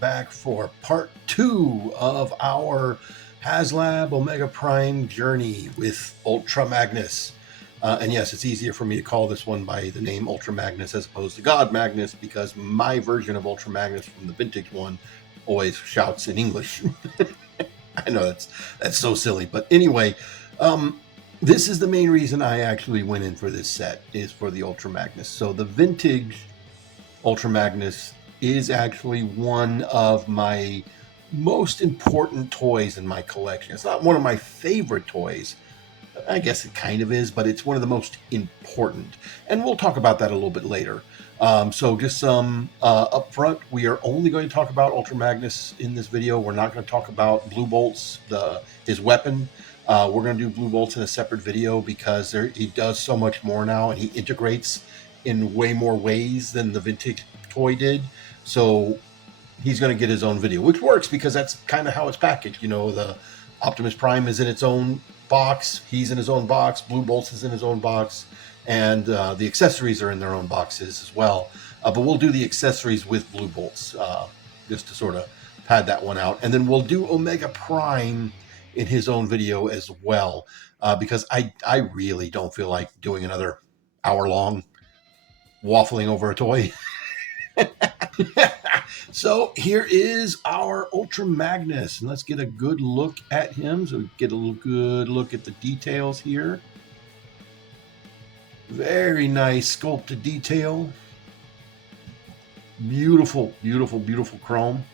back for part 2 of our HasLab Omega Prime journey with Ultra Magnus. And yes, it's easier for me to call this one by the name Ultra Magnus as opposed to God Magnus, because my version of Ultra Magnus from the vintage one always shouts in English. I know that's so silly, but anyway, this is the main reason I actually went in for this set, is for the Ultra Magnus. So the vintage Ultra Magnus is actually one of my most important toys in my collection. It's not one of my favorite toys. I guess it kind of is, but it's one of the most important. And we'll talk about that a little bit later. So just some up front, we are only going to talk about Ultra Magnus in this video. We're not going to talk about Blue Bolts, his weapon. We're going to do Blue Bolts in a separate video because he does so much more now, and he integrates in way more ways than the vintage toy did. So he's going to get his own video, which works because that's kind of how it's packaged. You know, the Optimus Prime is in its own box, he's in his own box, Blue Bolts is in his own box, and the accessories are in their own boxes as well. But we'll do the accessories with Blue Bolts just to sort of pad that one out. And then we'll do Omega Prime in his own video as well, because I really don't feel like doing another hour-long waffling over a toy. So here is our Ultra Magnus, and let's get a good look at him. So we get a good look at the details here. Very nice sculpted detail. Beautiful, beautiful, beautiful chrome.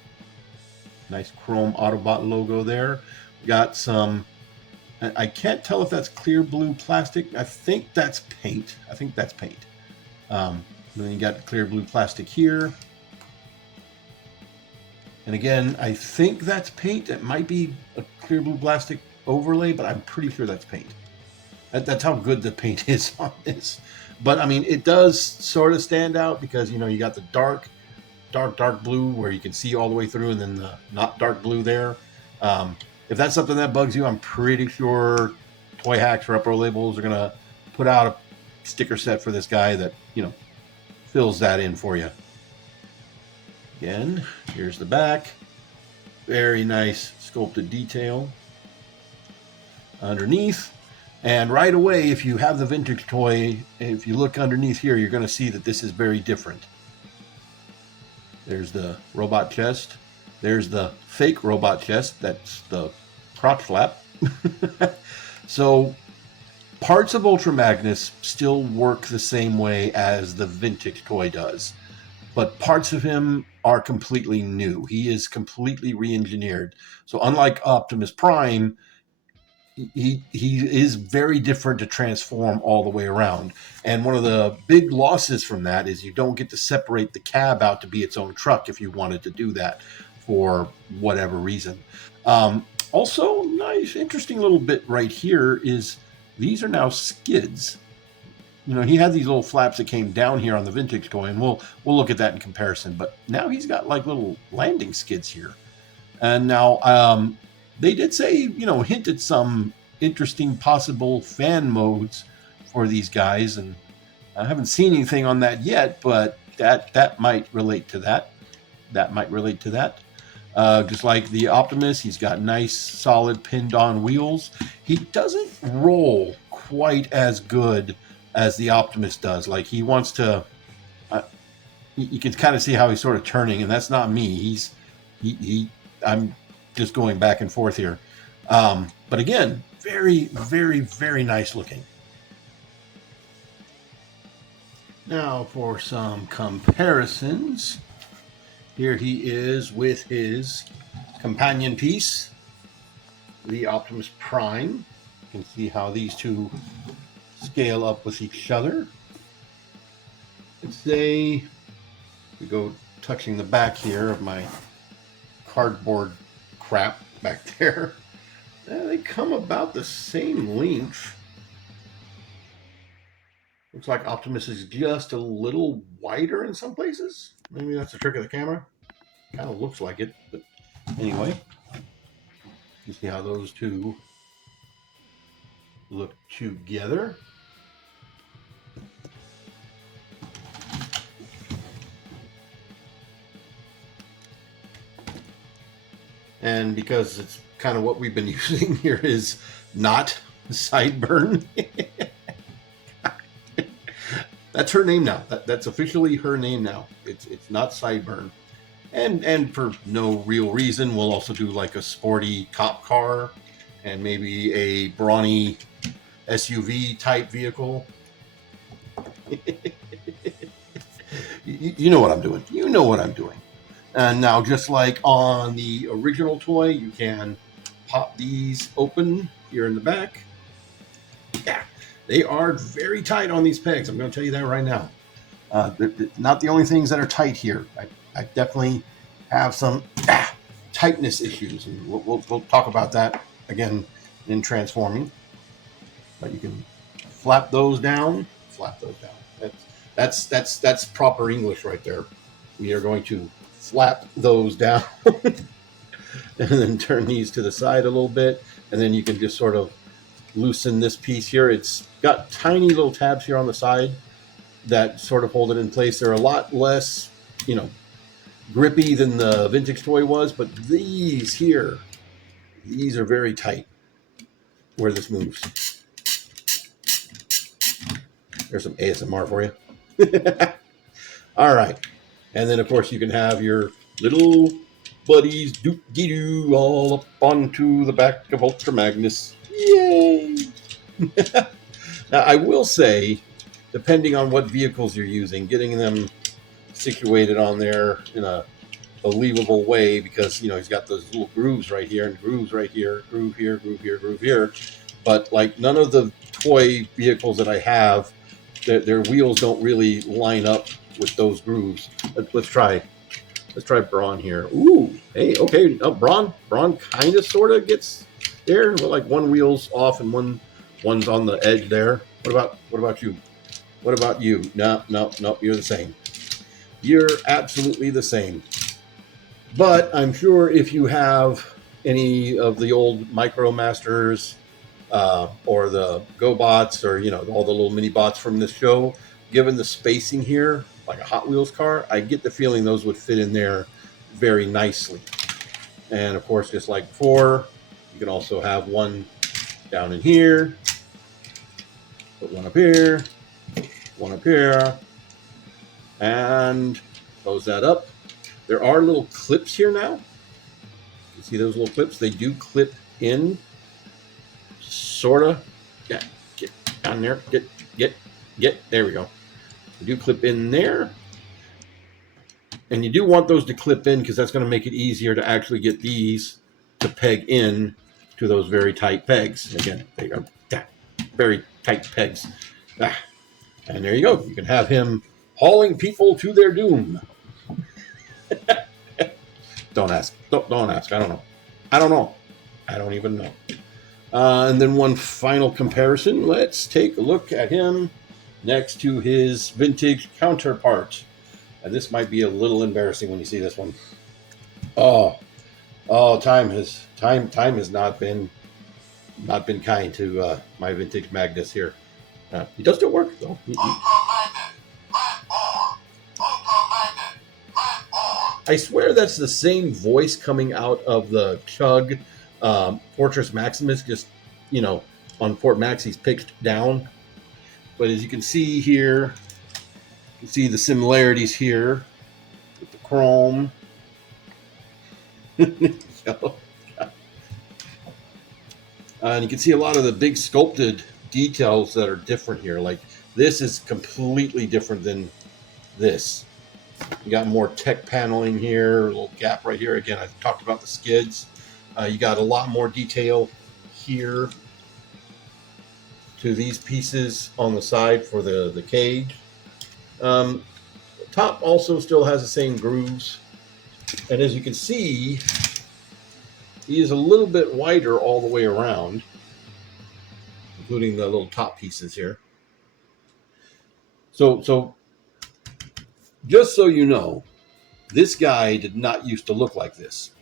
Nice chrome Autobot logo there. We got some, I can't tell if that's clear blue plastic. I think that's paint. Then you got clear blue plastic here. And again, I think that's paint. It might be a clear blue plastic overlay, but I'm pretty sure that's paint. That's how good the paint is on this. But I mean, it does sort of stand out because, you know, you got the dark blue where you can see all the way through, and then the not dark blue there. If that's something that bugs you, I'm pretty sure Toy Hacks or Upper Labels are going to put out a sticker set for this guy that, you know, fills that in for you. Again, here's the back. Very nice sculpted detail underneath. And right away, if you have the vintage toy, if you look underneath here, you're going to see that this is very different. There's the robot chest. There's the fake robot chest. That's the crotch flap. So parts of Ultra Magnus still work the same way as the vintage toy does, but parts of him are completely new. He is completely re-engineered. So unlike Optimus Prime, he is very different to transform all the way around. And one of the big losses from that is you don't get to separate the cab out to be its own truck if you wanted to do that for whatever reason. Also, nice, interesting little bit right here is these are now skids. You know, he had these little flaps that came down here on the vintage toy, and we'll look at that in comparison. But now he's got like little landing skids here. And now they did say, you know, hint at some interesting possible fan modes for these guys, and I haven't seen anything on that yet, but that might relate to that. Just like the Optimus, he's got nice, solid, pinned-on wheels. He doesn't roll quite as good as the Optimus does. Like, he wants to... you can kind of see how he's sort of turning, and that's not me. I'm just going back and forth here. But again, very, very, very nice looking. Now for some comparisons. Here he is with his companion piece, the Optimus Prime. You can see how these two scale up with each other. Let's say we go touching the back here of my cardboard crap back there. They come about the same length. Looks like Optimus is just a little wider in some places. Maybe that's a trick of the camera. Kind of looks like it, but anyway. You see how those two look together. And because it's kind of what we've been using here is not Sideburn. That's her name now. That's officially her name now. It's not Sideburn. And for no real reason, we'll also do like a sporty cop car and maybe a brawny SUV type vehicle. You know what I'm doing. You know what I'm doing. And now, just like on the original toy, you can pop these open here in the back. Yeah, they are very tight on these pegs. I'm going to tell you that right now. They're not the only things that are tight here. I definitely have some tightness issues, and we'll talk about that again in transforming. But you can flap those down. Flap those down. That's proper English right there. We are going to flap those down and then turn these to the side a little bit, and then you can just sort of loosen this piece here. It's got tiny little tabs here on the side that sort of hold it in place. They're a lot less, grippy than the vintage toy was, but these here, these are very tight where this moves. There's some ASMR for you. All right. And then, of course, you can have your little buddies doop-dee-doo all up onto the back of Ultra Magnus. Yay! Now, I will say, depending on what vehicles you're using, getting them situated on there in a believable way, because, he's got those little grooves right here and grooves right here, groove here, groove here, groove here. But, like, none of the toy vehicles that I have, their wheels don't really line up with those grooves. Let's try Braun here. Ooh, hey, okay. Braun kind of sort of gets there. But like one wheel's off and one's on the edge there. What about you? What about you? No, you're the same. You're absolutely the same. But I'm sure if you have any of the old Micro Masters or the GoBots or all the little mini bots from this show, given the spacing here, like a Hot Wheels car, I get the feeling those would fit in there very nicely. And of course, just like before, you can also have one down in here, put one up here, and close that up. There are little clips here now. You see those little clips? They do clip in, sorta. Yeah, get down there, get, there we go. They do clip in there. And you do want those to clip in because that's going to make it easier to actually get these to peg in to those very tight pegs. Again, they are very tight pegs. And there you go. You can have him hauling people to their doom. Don't ask. Don't ask. I don't know. I don't even know. And then one final comparison. Let's take a look at him next to his vintage counterpart. And this might be a little embarrassing when you see this one. Oh, time has not been kind to my vintage Magnus here. He does still work though. I swear that's the same voice coming out of the Chug Fortress Maximus. Just on Fort Max, he's pitched down. But as you can see here, you can see the similarities here with the chrome. And you can see a lot of the big sculpted details that are different here. Like this is completely different than this. You got more tech paneling here, a little gap right here. Again, I talked about the skids. You got a lot more detail here to these pieces on the side for the cage. Top also still has the same grooves. And as you can see, he is a little bit wider all the way around, including the little top pieces here. So just so you know, this guy did not used to look like this.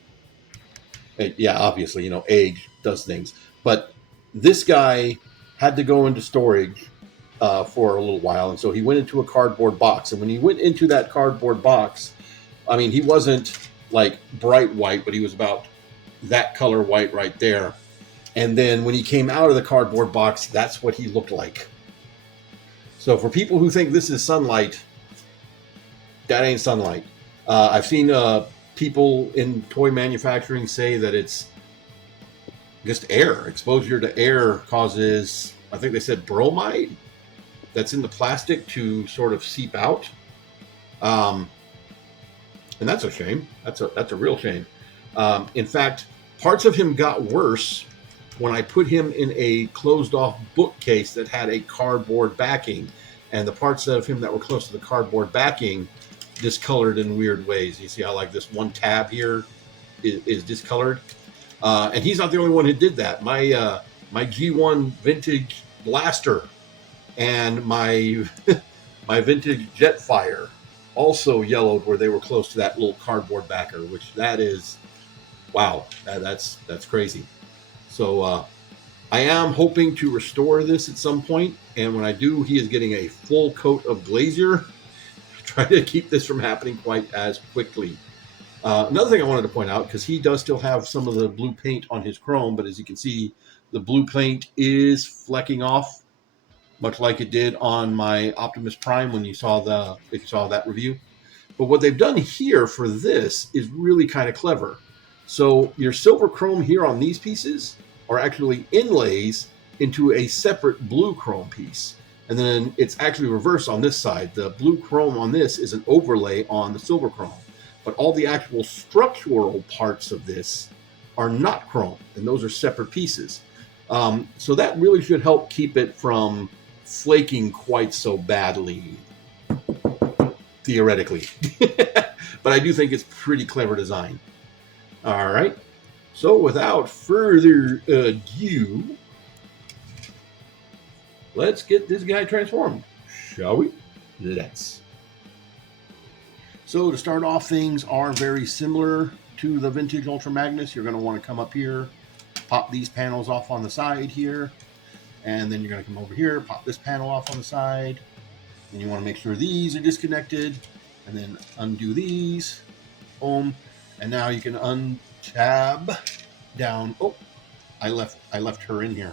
Yeah, obviously, age does things. But this guy had to go into storage for a little while. And so he went into a cardboard box. And when he went into that cardboard box, I mean, he wasn't like bright white, but he was about that color white right there. And then when he came out of the cardboard box, that's what he looked like. So for people who think this is sunlight, that ain't sunlight. I've seen people in toy manufacturing say that it's just air. Exposure to air causes, I think they said, bromide that's in the plastic to sort of seep out. And that's a shame. That's a real shame. In fact, parts of him got worse when I put him in a closed-off bookcase that had a cardboard backing, and the parts of him that were close to the cardboard backing discolored in weird ways. You see how like this one tab here is discolored, and he's not the only one who did that. My my G1 vintage blaster and my my vintage Jetfire also yellowed where they were close to that little cardboard backer, which that is, wow, that's crazy. So I am hoping to restore this at some point, and when I do, he is getting a full coat of glazier. Try to keep this from happening quite as quickly. Another thing I wanted to point out, because he does still have some of the blue paint on his chrome, but as you can see, the blue paint is flecking off, much like it did on my Optimus Prime when you saw that review. But what they've done here for this is really kind of clever. So your silver chrome here on these pieces are actually inlays into a separate blue chrome piece. And then it's actually reversed on this side. The blue chrome on this is an overlay on the silver chrome. But all the actual structural parts of this are not chrome, and those are separate pieces. So that really should help keep it from flaking quite so badly, theoretically. But I do think it's pretty clever design. All right. So without further ado, let's get this guy transformed, shall we? Let's. So to start off, things are very similar to the vintage Ultra Magnus. You're going to want to come up here, pop these panels off on the side here, and then you're going to come over here, pop this panel off on the side, and you want to make sure these are disconnected, and then undo these, boom, and now you can untab down. Oh, I left her in here.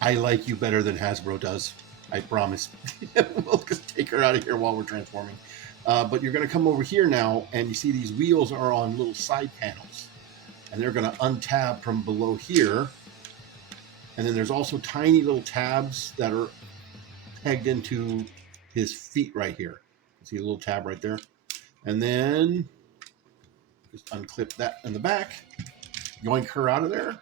I like you better than Hasbro does. I promise. We'll just take her out of here while we're transforming. But you're going to come over here now, and you see these wheels are on little side panels. And they're going to untab from below here. And then there's also tiny little tabs that are pegged into his feet right here. See a little tab right there? And then just unclip that in the back. Yoink her out of there.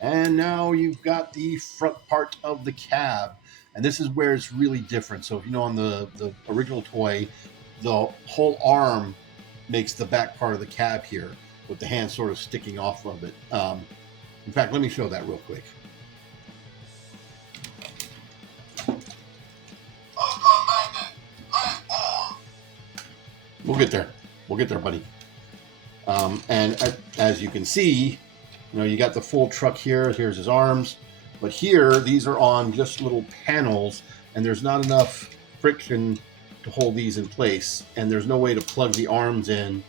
And now you've got the front part of the cab. And this is where it's really different. So if you know on the original toy, the whole arm makes the back part of the cab here, with the hand sort of sticking off of it. In fact, let me show that real quick. We'll get there. We'll get there, buddy. And as you can see, you know, you got the full truck here. Here's his arms. But here, these are on just little panels, and there's not enough friction to hold these in place. And there's no way to plug the arms in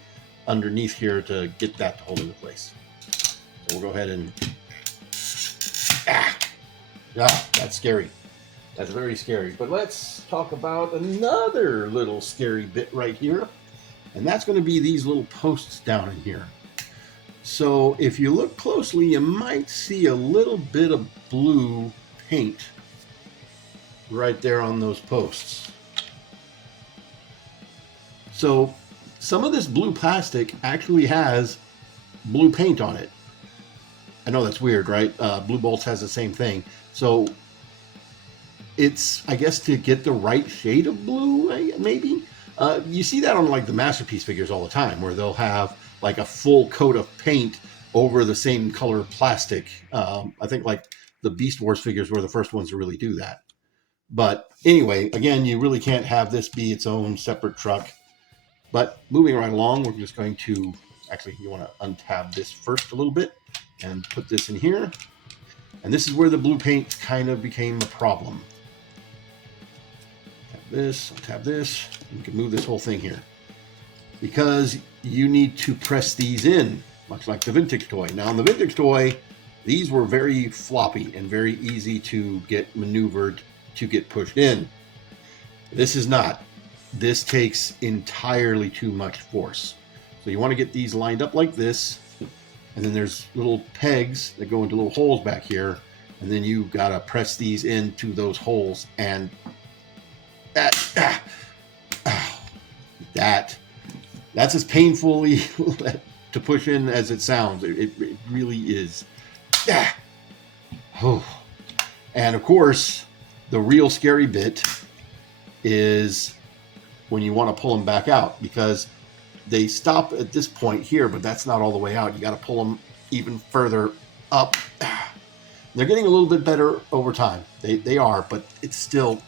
underneath here to get that to hold into place. So we'll go ahead and... that's scary. That's very scary. But let's talk about another little scary bit right here. And that's going to be these little posts down in here. So if you look closely, you might see a little bit of blue paint right there on those posts. So some of this blue plastic actually has blue paint on it. I know that's weird, right? Blue Bolts has the same thing. So it's, I guess, to get the right shade of blue, maybe. You see that on like the Masterpiece figures all the time, where they'll have like a full coat of paint over the same color plastic. I think like the Beast Wars figures were the first ones to really do that. But anyway, again, you really can't have this be its own separate truck. But moving right along, we're just going to, actually, you want to untab this first a little bit and put this in here. And this is where the blue paint kind of became a problem. Tap this, untap this. You can move this whole thing here. Because you need to press these in, much like the vintage toy. Now, in the vintage toy, these were very floppy and very easy to get maneuvered to get pushed in. This is not. This takes entirely too much force. So you want to get these lined up like this, and then there's little pegs that go into little holes back here, and then you gotta press these into those holes, and that's as painfully to push in as it sounds. It really is. And of course, the real scary bit is when you want to pull them back out, because they stop at this point here, but that's not all the way out. You got to pull them even further up. They're getting a little bit better over time. They are, but it's still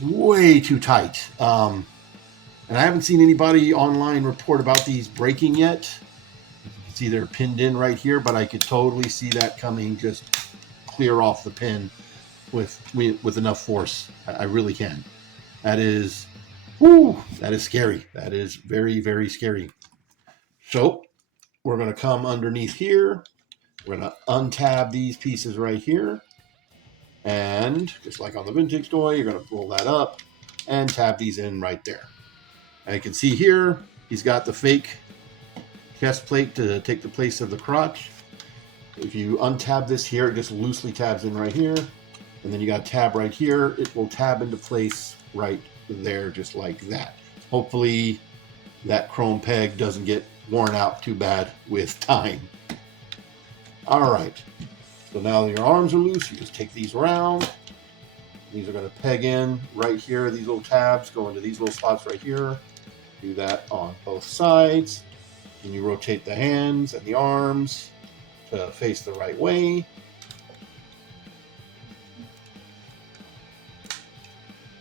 way too tight. And I haven't seen anybody online report about these breaking yet. You can see they're pinned in right here, but I could totally see that coming just clear off the pin with enough force. I really can. That is scary. That is very, very scary. So we're going to come underneath here. We're going to untab these pieces right here. And just like on the vintage toy, you're going to pull that up and tab these in right there. And you can see here, he's got the fake chest plate to take the place of the crotch. If you untab this here, it just loosely tabs in right here. And then you got a tab right here. It will tab into place right there, just like that. Hopefully that chrome peg doesn't get worn out too bad with time. All right. So now that your arms are loose, you just take these around. These are going to peg in right here. These little tabs go into these little spots right here. Do that on both sides. And you rotate the hands and the arms to face the right way.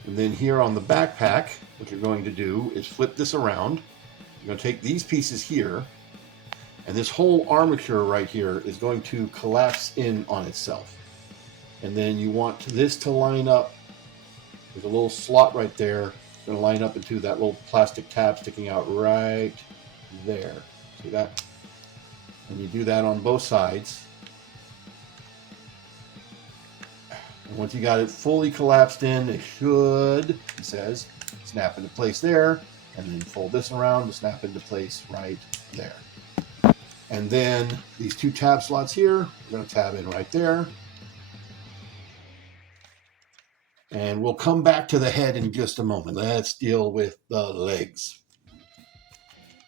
And then here on the backpack, what you're going to do is flip this around. You're going to take these pieces here, and this whole armature right here is going to collapse in on itself. And then you want this to line up. There's a little slot right there. It's going to line up into that little plastic tab sticking out right there. See that? And you do that on both sides. And once you got it fully collapsed in, it should, it says, snap into place there. And then fold this around to snap into place right there. And then these two tab slots here, we're going to tab in right there. And we'll come back to the head in just a moment. Let's deal with the legs.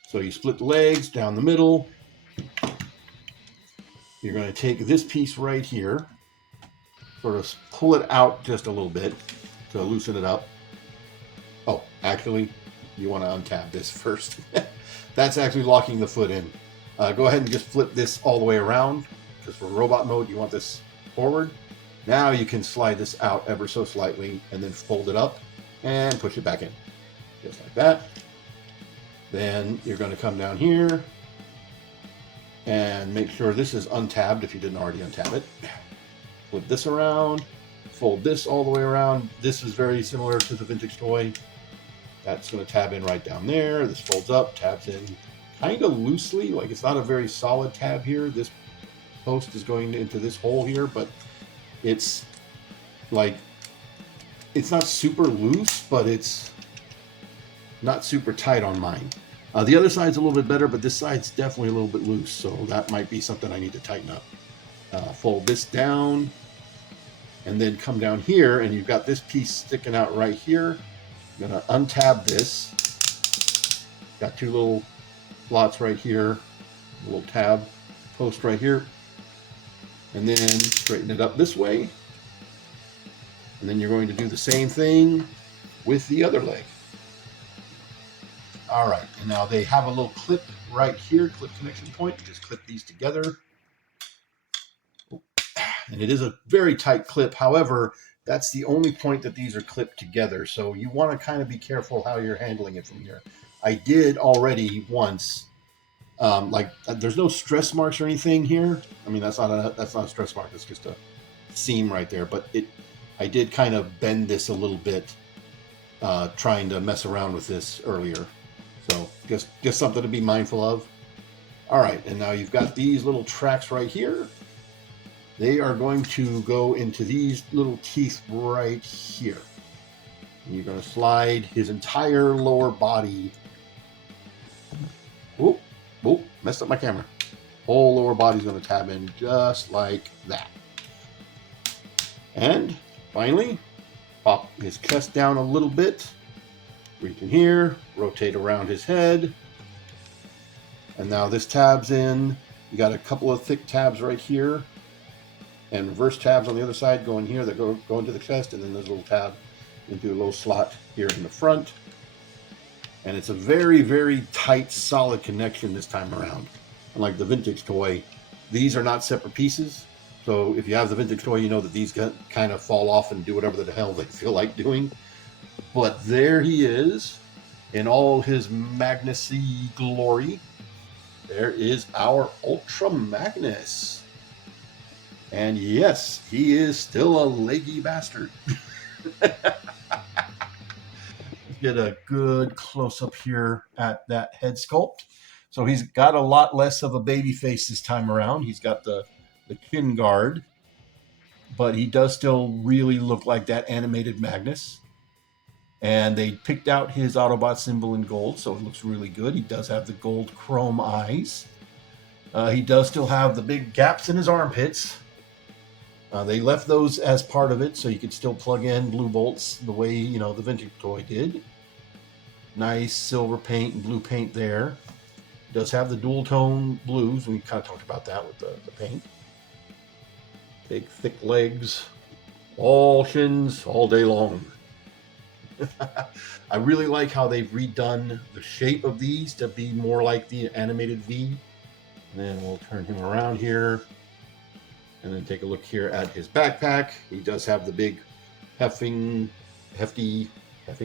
So you split the legs down the middle. You're going to take this piece right here, sort of pull it out just a little bit to loosen it up. Oh, actually, you want to untab this first. That's actually locking the foot in. Go ahead and just flip this all the way around, because for robot mode, you want this forward. Now you can slide this out ever so slightly and then fold it up and push it back in, just like that. Then you're going to come down here and make sure this is untabbed if you didn't already untab it. Flip this around, fold this all the way around. This is very similar to the vintage toy. That's going to tab in right down there. This folds up, tabs in kind of loosely, like it's not a very solid tab here. This post is going into this hole here, but it's like, it's not super loose, but it's not super tight on mine. The other side's a little bit better, but this side's definitely a little bit loose, so that might be something I need to tighten up. Fold this down, and then come down here, and you've got this piece sticking out right here. I'm gonna untab this. Got two little slots right here, a little tab post right here, and then straighten it up this way. And then you're going to do the same thing with the other leg. All right, and now they have a little clip right here, clip connection point. You just clip these together. And it is a very tight clip. However, that's the only point that these are clipped together. So you want to kind of be careful how you're handling it from here. I did already once, there's no stress marks or anything here. I mean, that's not a stress mark. It's just a seam right there. But I did kind of bend this a little bit, trying to mess around with this earlier. So just something to be mindful of. All right, and now you've got these little tracks right here. They are going to go into these little teeth right here. And you're going to slide his entire lower body. Whoop, whoop, messed up my camera. Whole lower body's going to tab in just like that. And finally, pop his chest down a little bit. Reach in here, rotate around his head. And now this tabs in. You got a couple of thick tabs right here. And reverse tabs on the other side go in here that go into the chest. And then there's a little tab into a little slot here in the front. And it's a very, very tight, solid connection this time around. Unlike the vintage toy, these are not separate pieces. So if you have the vintage toy, you know that these kind of fall off and do whatever the hell they feel like doing. But there he is in all his Magnus-y glory. There is our Ultra Magnus. And yes, he is still a leggy bastard. Get a good close-up here at that head sculpt. So he's got a lot less of a baby face this time around. He's got the chin guard, but he does still really look like that animated Magnus. And they picked out his Autobot symbol in gold, so it looks really good. He does have the gold chrome eyes. He does still have the big gaps in his armpits. They left those as part of it, so you could still plug in blue bolts the way, you know, the vintage toy did. Nice silver paint and blue paint there. It does have the dual tone blues. We kind of talked about that with the paint. Big thick legs, all shins all day long. I really like how they've redone the shape of these to be more like the animated V. And then we'll turn him around here and then take a look here at his backpack. He does have the big hefty,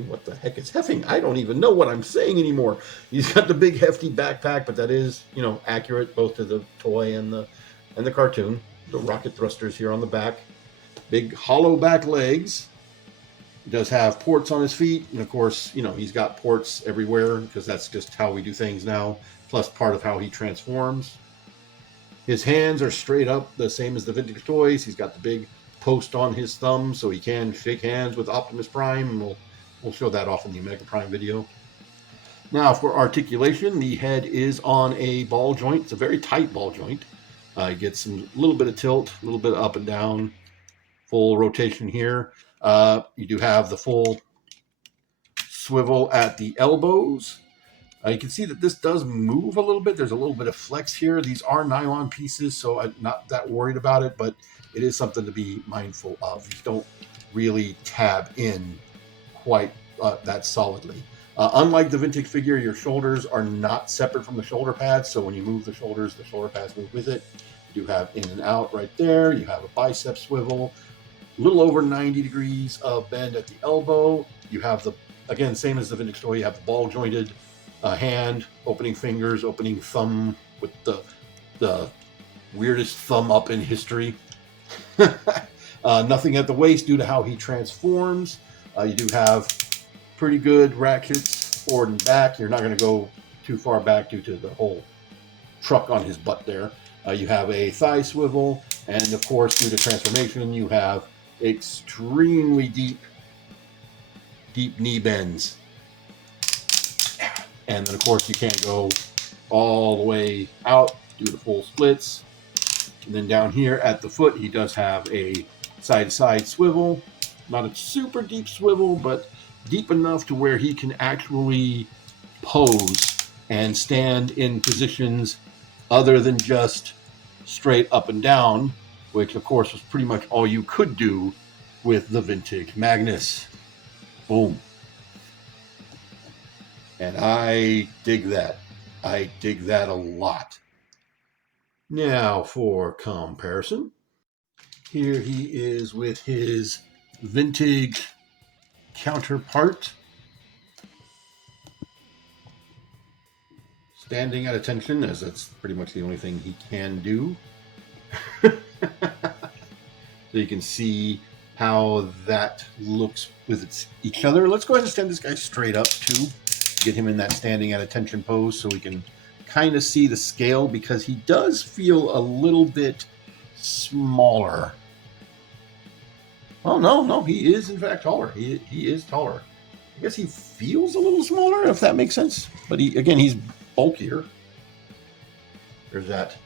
what the heck is heffing? I don't even know what I'm saying anymore. He's got the big hefty backpack, but that is, you know, accurate both to the toy and the cartoon. The rocket thrusters here on the back. Big hollow back legs. He does have ports on his feet, and of course, you know, he's got ports everywhere because that's just how we do things now, plus part of how he transforms. His hands are straight up, the same as the vintage toys. He's got the big post on his thumb, so he can shake hands with Optimus Prime, and we'll show that off in the Omega Prime video. Now, for articulation, the head is on a ball joint. It's a very tight ball joint. You get some little bit of tilt, a little bit of up and down, full rotation here. You do have the full swivel at the elbows. You can see that this does move a little bit. There's a little bit of flex here. These are nylon pieces, so I'm not that worried about it, but it is something to be mindful of. These don't really tab in quite that solidly. Unlike the vintage figure, your shoulders are not separate from the shoulder pads, so when you move the shoulders pads move with it. You do have in and out right there. You have a bicep swivel. A little over 90 degrees of bend at the elbow. You have the, again, same as the vintage toy, you have the ball jointed hand, opening fingers, opening thumb with the weirdest thumb up in history. Nothing at the waist due to how he transforms. You do have pretty good ratchets forward and back. You're not going to go too far back due to the whole truck on his butt there. You have a thigh swivel, and of course, due to transformation, you have extremely deep knee bends. And then, of course, you can't go all the way out, do the full splits. And then down here at the foot, he does have a side-to-side swivel. Not a super deep swivel, but deep enough to where he can actually pose and stand in positions other than just straight up and down, which of course was pretty much all you could do with the vintage Magnus. Boom. And I dig that. I dig that a lot. Now for comparison. Here he is with his vintage counterpart. Standing at attention, as that's pretty much the only thing he can do. So you can see how that looks with each other. Let's go ahead and stand this guy straight up too. get him in that standing at attention pose so we can kind of see the scale, because he does feel a little bit smaller. Oh, no, he is in fact taller. He is taller. I guess he feels a little smaller, if that makes sense. But he's bulkier. There's that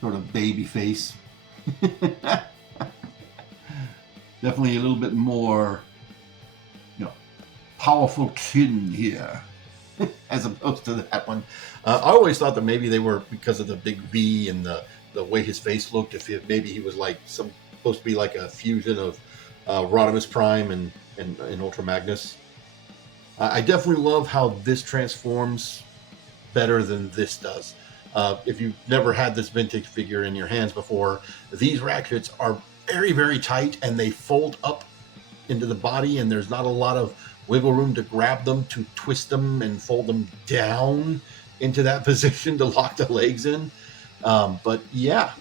sort of baby face. Definitely a little bit more, powerful chin here, as opposed to that one. I always thought that maybe they were, because of the big V and the way his face looked, maybe he was like supposed to be like a fusion of Rodimus Prime and Ultra Magnus. I definitely love how this transforms better than this does. If you've never had this vintage figure in your hands before, these ratchets are very, very tight, and they fold up into the body, and there's not a lot of wiggle room to grab them, to twist them and fold them down into that position to lock the legs in. But yeah,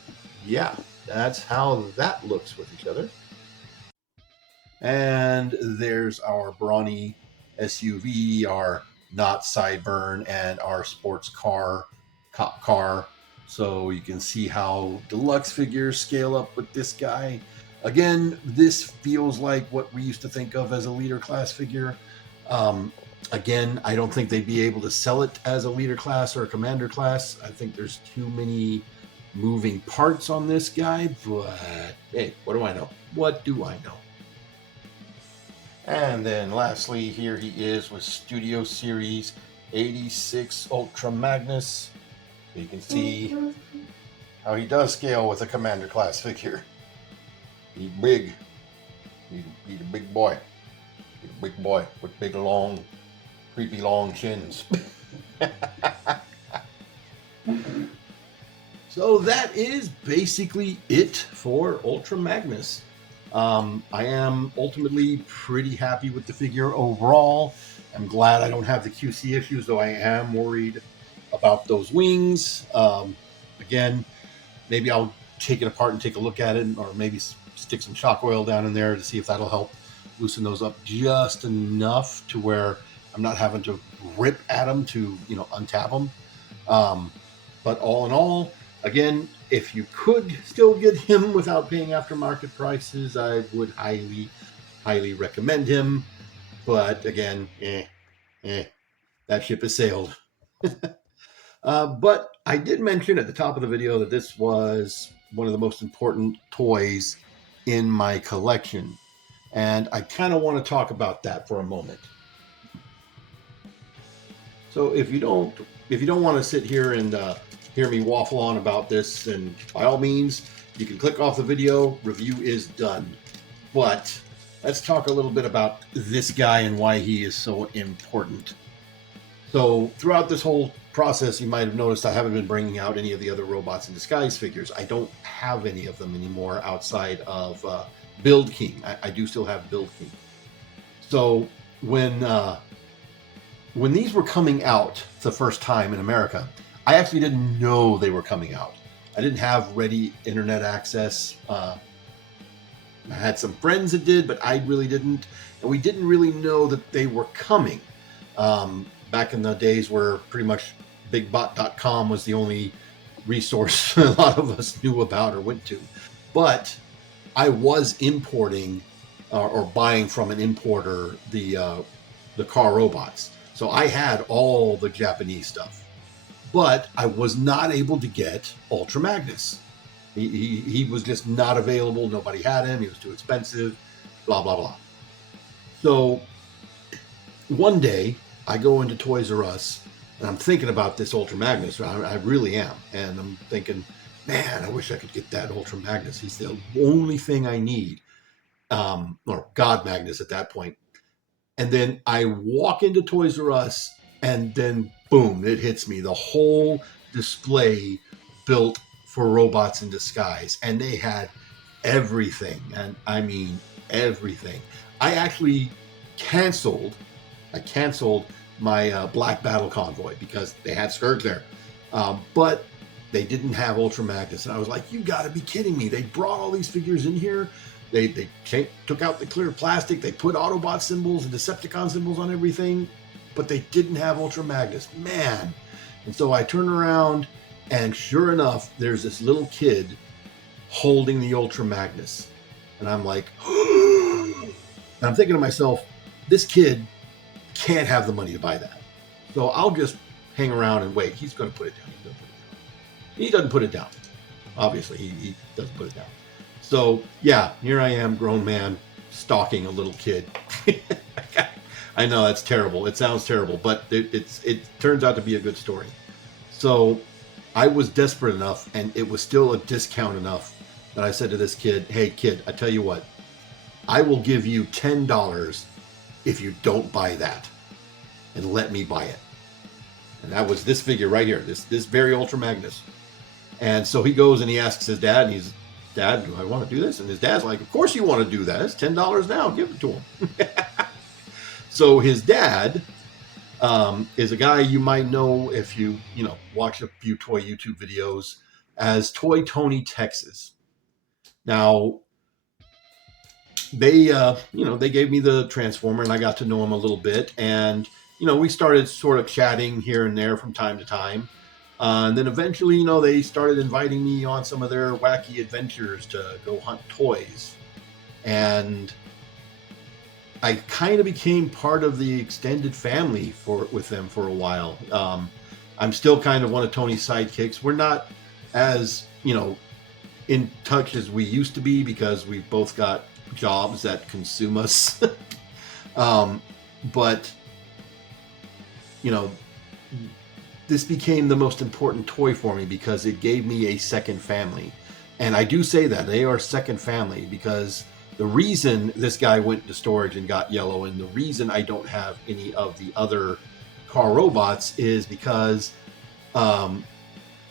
that's how that looks with each other. And there's our brawny SUV, our not sideburn, and our sports car, cop car. So you can see how deluxe figures scale up with this guy. Again, this feels like what we used to think of as a leader class figure. Again, I don't think they'd be able to sell it as a leader class or a commander class. I think there's too many moving parts on this guy, but hey, what do I know? What do I know? And then lastly, here he is with Studio Series 86 Ultra Magnus. You can see how he does scale with a commander class figure. He's big. He's a big boy. He's a big boy with big, long, creepy, long chins. So that is basically it for Ultra Magnus. I am ultimately pretty happy with the figure overall. I'm glad I don't have the QC issues, though I am worried about those wings. Again, maybe I'll take it apart and take a look at it, or maybe stick some shock oil down in there to see if that'll help loosen those up just enough to where I'm not having to rip at them to, untap them. But all in all, again, if you could still get him without paying aftermarket prices, I would highly, highly recommend him. But again, that ship has sailed. But I did mention at the top of the video that this was one of the most important toys in my collection. And I kind of want to talk about that for a moment. So if you don't want to sit here and hear me waffle on about this, then by all means, you can click off the video. Review is done. But let's talk a little bit about this guy and why he is so important. So throughout this whole process, you might have noticed I haven't been bringing out any of the other Robots in Disguise figures. I don't have any of them anymore outside of Build King. I do still have Build King. So when these were coming out the first time in America, I actually didn't know they were coming out. I didn't have ready internet access. I had some friends that did, but I really didn't. And we didn't really know that they were coming. Back in the days where pretty much bigbot.com was the only resource a lot of us knew about or went to. But I was importing or buying from an importer the car robots. So I had all the Japanese stuff. But I was not able to get Ultra Magnus. He was just not available. Nobody had him. He was too expensive. Blah, blah, blah. So one day I go into Toys R Us and I'm thinking about this Ultra Magnus. I really am. And I'm thinking, man, I wish I could get that Ultra Magnus. He's the only thing I need. Or God Magnus at that point. And then I walk into Toys R Us and then boom, it hits me. The whole display built for Robots in Disguise. And they had everything. And I mean everything. I actually canceled my Black Battle Convoy because they had Scourge there. But they didn't have Ultra Magnus. And I was like, you got to be kidding me. They brought all these figures in here. They took out the clear plastic. They put Autobot symbols and Decepticon symbols on everything. but they didn't have Ultra Magnus, man. And so I turn around, and sure enough, there's this little kid holding the Ultra Magnus. And I'm like, and I'm thinking to myself, this kid can't have the money to buy that. So I'll just hang around and wait. He's going to put it down. He doesn't put it down. Obviously, he doesn't put it down. So, yeah, here I am, grown man, stalking a little kid. I know, that's terrible. It sounds terrible, but it turns out to be a good story. So I was desperate enough, and it was still a discount enough, that I said to this kid, hey, kid, I tell you what, I will give you $10 if you don't buy that, and let me buy it. And that was this figure right here, this very Ultra Magnus. And so he goes and he asks his dad, and he's, Dad, do I want to do this? And his dad's like, of course you want to do that. It's $10 now. Give it to him. So his dad is a guy you might know if you watch a few toy YouTube videos as Toy Tony Texas. Now, they gave me the Transformer, and I got to know him a little bit. And, we started sort of chatting here and there from time to time. And then eventually, they started inviting me on some of their wacky adventures to go hunt toys. And I kind of became part of the extended family with them for a while. I'm still kind of one of Tony's sidekicks. We're not as, in touch as we used to be because we've both got jobs that consume us. But, this became the most important toy for me because it gave me a second family. And I do say that they are second family because the reason this guy went to storage and got yellow, and the reason I don't have any of the other car robots, is because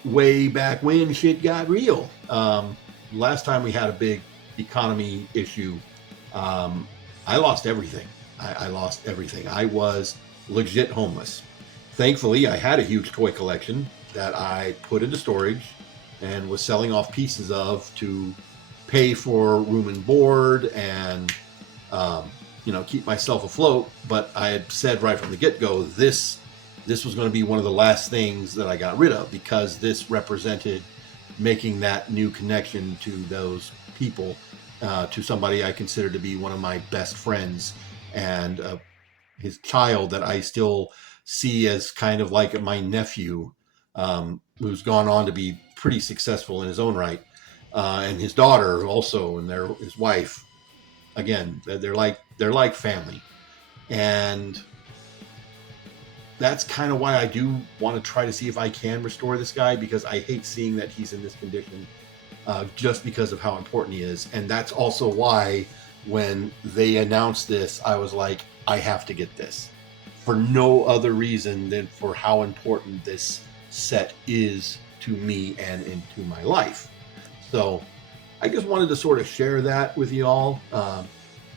way back when shit got real. Last time we had a big economy issue, I lost everything. I lost everything. I was legit homeless. Thankfully, I had a huge toy collection that I put into storage and was selling off pieces of to pay for room and board and, keep myself afloat. But I had said right from the get-go, this was going to be one of the last things that I got rid of because this represented making that new connection to those people, to somebody I consider to be one of my best friends and his child that I still see as kind of like my nephew, who's gone on to be pretty successful in his own right, and his daughter also, and his wife. Again, they're like family, and that's kind of why I do want to try to see if I can restore this guy, because I hate seeing that he's in this condition, just because of how important he is. And that's also why when they announced this, I was like, I have to get this. For no other reason than for how important this set is to me and into my life. So I just wanted to sort of share that with you all.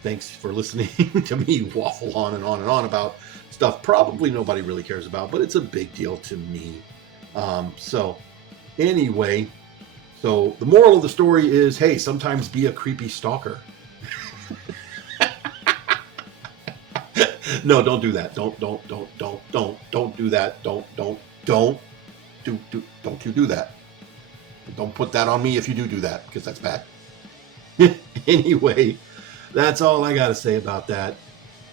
Thanks for listening to me waffle on and on and on about stuff probably nobody really cares about, but it's a big deal to me. So anyway, so the moral of the story is, hey, sometimes be a creepy stalker. No, don't do that. Don't do that. Don't you do that. Don't put that on me if you do that, because that's bad. Anyway, that's all I got to say about that.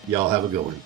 Y'all have a good one.